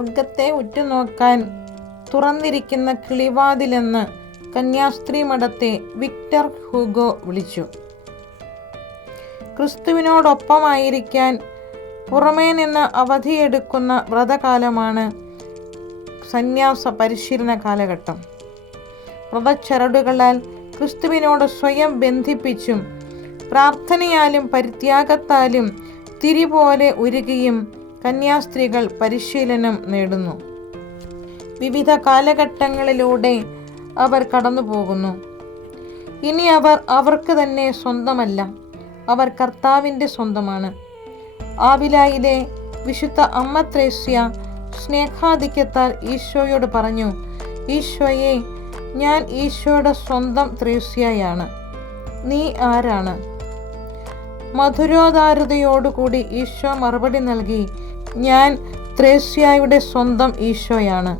സ്വർഗത്തെ ഉറ്റുനോക്കാൻ തുറന്നിരിക്കുന്ന കിളിവാതിലെന്ന് കന്യാസ്ത്രീ മഠത്തെ Victor Hugo വിളിച്ചു. ക്രിസ്തുവിനോടൊപ്പമായിരിക്കാൻ പുറമേ നിന്ന് അവധിയെടുക്കുന്ന വ്രതകാലമാണ് സന്യാസ പരിശീലന കാലഘട്ടം. വ്രതച്ചരടുകളാൽ ക്രിസ്തുവിനോട് സ്വയം ബന്ധിപ്പിച്ചും പ്രാർത്ഥനയാലും പരിത്യാഗത്താലും തിരി പോലെ ഉരുകിയും കന്യാസ്ത്രീകൾ പരിശീലനം നേടുന്നു. വിവിധ കാലഘട്ടങ്ങളിലൂടെ അവർ കടന്നു പോകുന്നു. ഇനി അവർക്ക് തന്നെ സ്വന്തമല്ല, അവർ കർത്താവിൻ്റെ സ്വന്തമാണ്. ആവിലായിലെ വിശുദ്ധ അമ്മ ത്രേസ്യ സ്നേഹാധിക്യത്താൽ ഈശോയോട് പറഞ്ഞു, ഈശോയെ, ഞാൻ ഈശോയുടെ സ്വന്തം ത്രേസ്യയാണ്. നീ ആരാണ്? മധുരോദാരതയോടുകൂടി ഈശോ മറുപടി നൽകി, ഞാൻ ത്രേസ്യയുടെ സ്വന്തം ഈശോയാണ്.